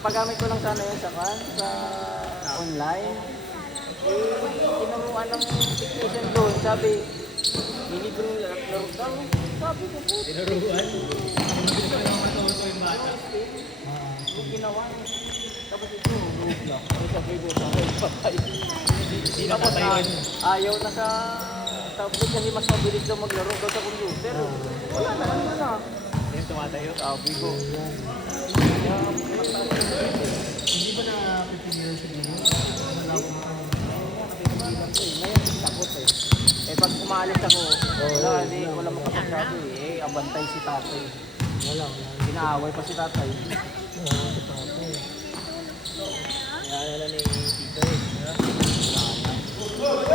Papagamit ko lang sana yun sa online. Tinuruan ng technician doon. Sabi, nilibre laro daw. Sabi ko po. Tinuruan? Yung ginawa niya. Tapos ito, group lang. Sabi ko sa akin, patay. Tapos ayaw na sa tablet kasi mas mabilis daw maglaro daw sa computer. Wala na, ano na. Yung tumatayo? Sabi ko. Hindi ba na 15 years ago? Wala ko Ngayon, takot eh. Eh pag umaalis ako, wala makapagsabi eh. Abantay si tatay. wala. Ginaaway pa si tatay. Wala si tatay. Naalala ni Tito eh.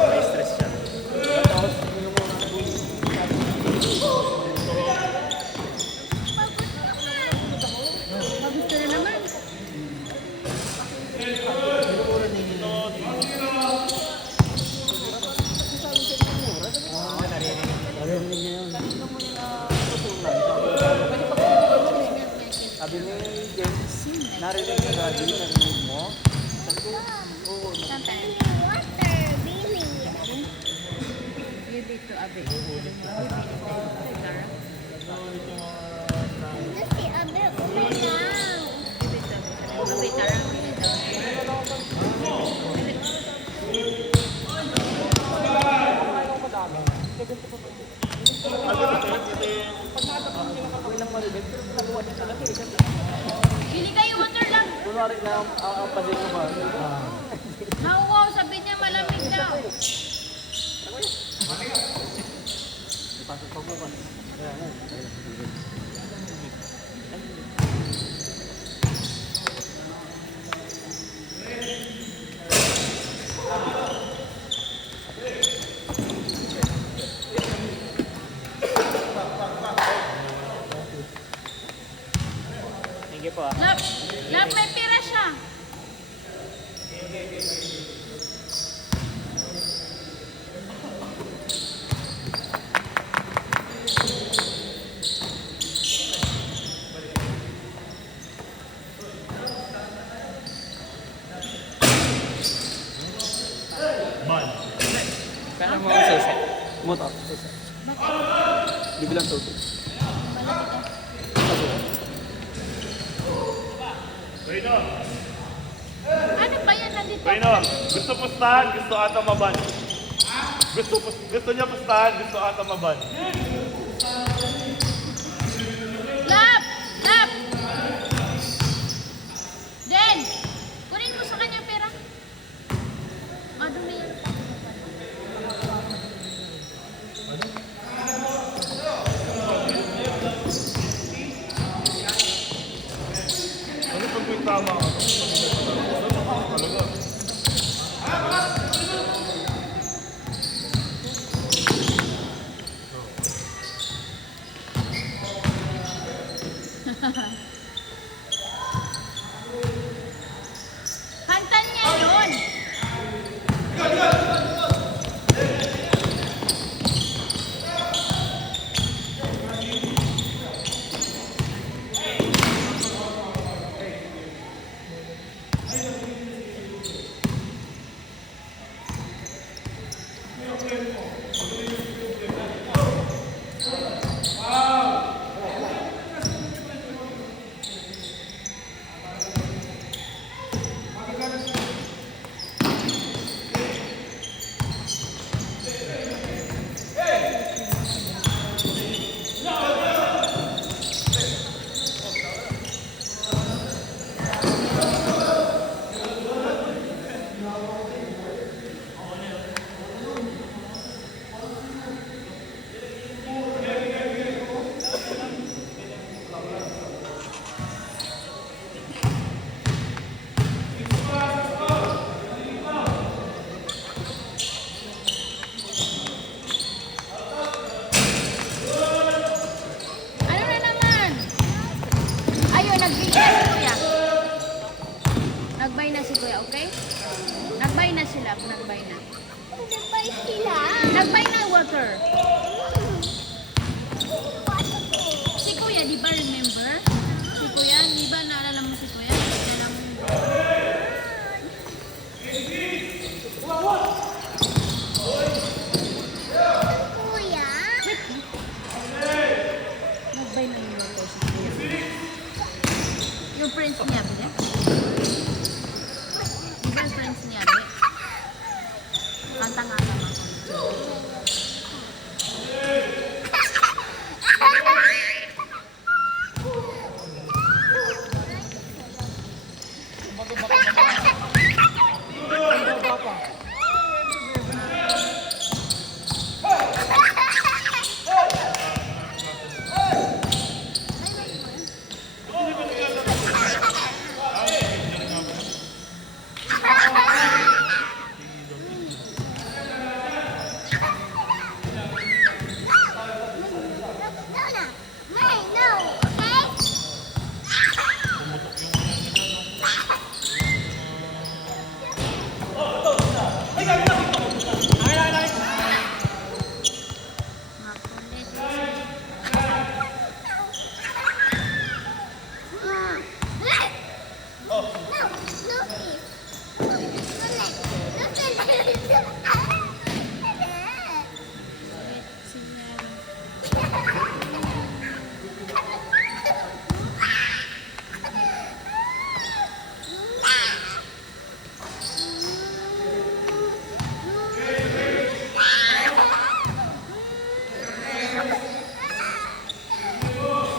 May stress siya. Tapos, Magusto na naman. Narinig niya yun. sabi ni James, narinig ka daddy, narinig mo? Sabi ko, oo. Sometimes. Give it to Abe. Abe, tarang. Bili kayo water lang. Kunwari na ang pasin ko ba? Wow, sabi niya malamig daw. Ipasok pa bukas. Thank you po ah. Love, may pira siya. Kaya mo ang susi. Motor. Bibilang susi. Ano ba yan nandito? Bueno, gusto pustahan, gusto ata maban. Gusto niya pustahan, gusto ata maban. Love! Love! Den! Kunin mo sa kanya pera. Madumi yan. Ano pag may tama ka? Talaga. Kantan niya yun. Ano na naman? Ayun, nagbili na si Kuya. Nagbay na si Kuya, okay? Nagbay na sila, nagbay na. Nagbay na water. Si Kuya, di ba remember? Si Kuya, di ba naalala mo si Kuya? Naalala mo tanga naman.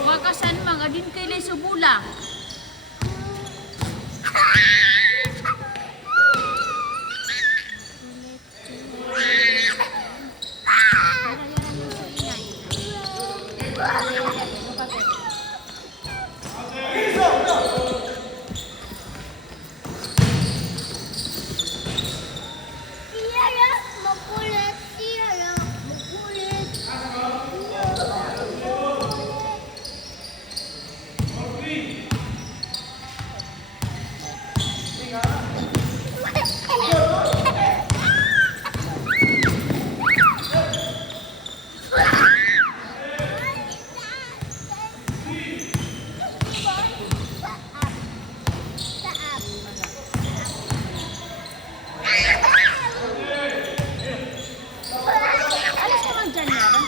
Wakasan mga din kay subula. Alas naman dyan meron.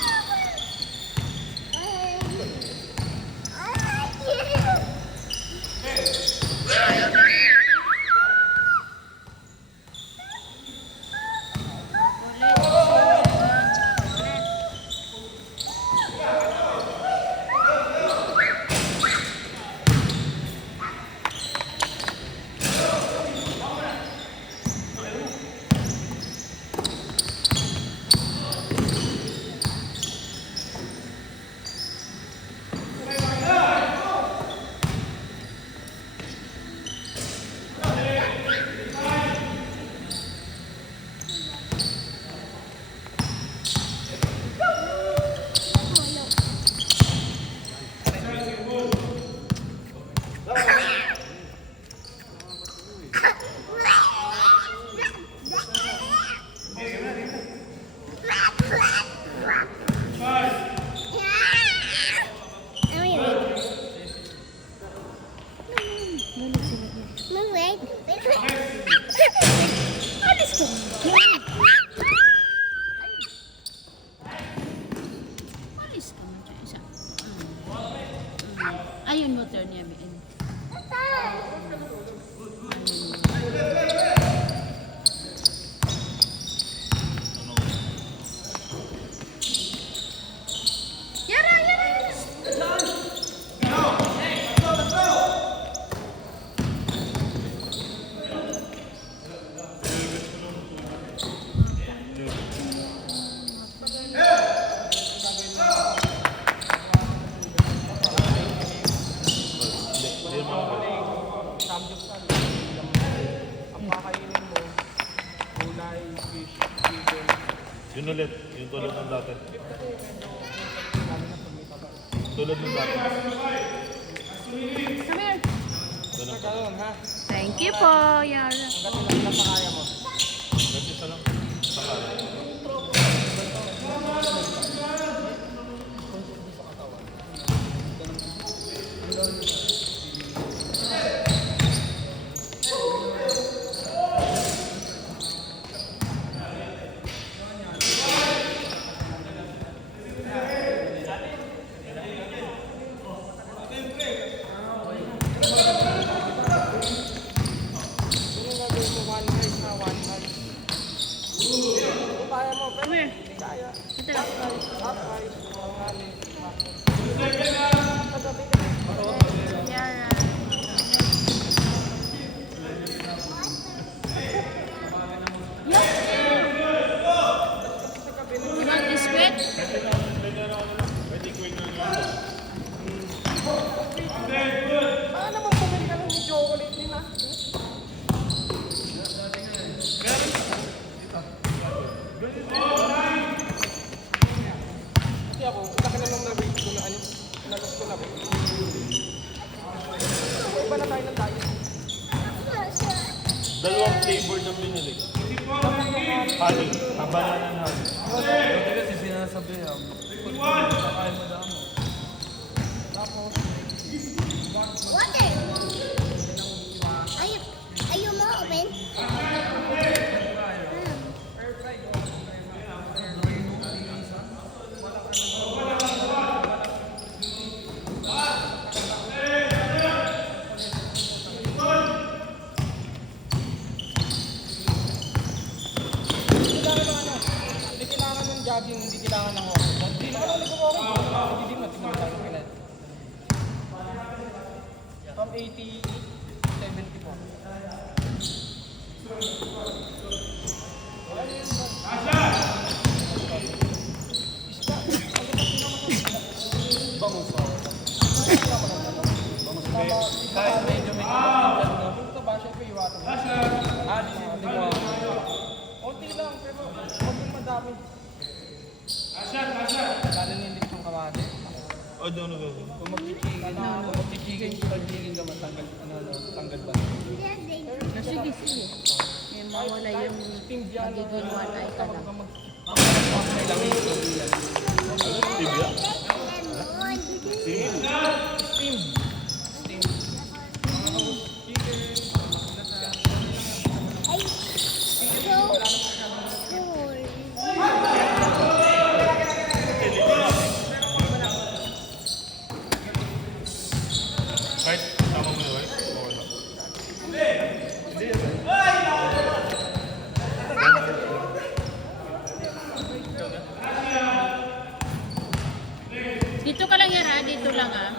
Alis ko. Alis ka man dyan isa. Ayun motor niya. Yara, yara, yara. Samgyupsal. Ang kakainin mo, gulay, fish, chicken. Yun ulit, yung tulad ng dati. Tulad ng dati. Come here. Ganun ha? Thank you po, Yara. Hanggat ilang pa kaya mo. Ganti sa lang. Yung gagawin mo, one rice na one Kung kaya mo, pero Where? hindi kaya. Ito. Half price. Kagabi ka. Yara. You want this quick? Baka naman bumili ka ng chocolate din ah. Kasi ako, laki na lang na-rate ko na ano, nalas ko na ba? Iba na tayo ng diet. Dalawang flavor na binili. Honey. Ang banana and honey. Dati kasi sinasabi, kakain mo dami. Water! Ayaw mo open? Hindi kailangan ng jogging, hindi kailangan ng walking. Hindi naman ako nag-walking. Hindi din matigil tayo kailan. From 80, 70 po. Bangus. Kahit medyo may kapatid, ito ba siya po iwatan? Di ba? Konti lang, pero huwag yung madami. Lalo nindit yung kamate. Oh, no. Kung mag-chicken ka matanggal, tanggal ba? Sige, sige. May mawala yung magiging one eye ka lang. Tibia. Steam. Ay, so cool. Kahit tama mo na, right? Okay lang. Dito ka lang, Yara. Dito lang, ah.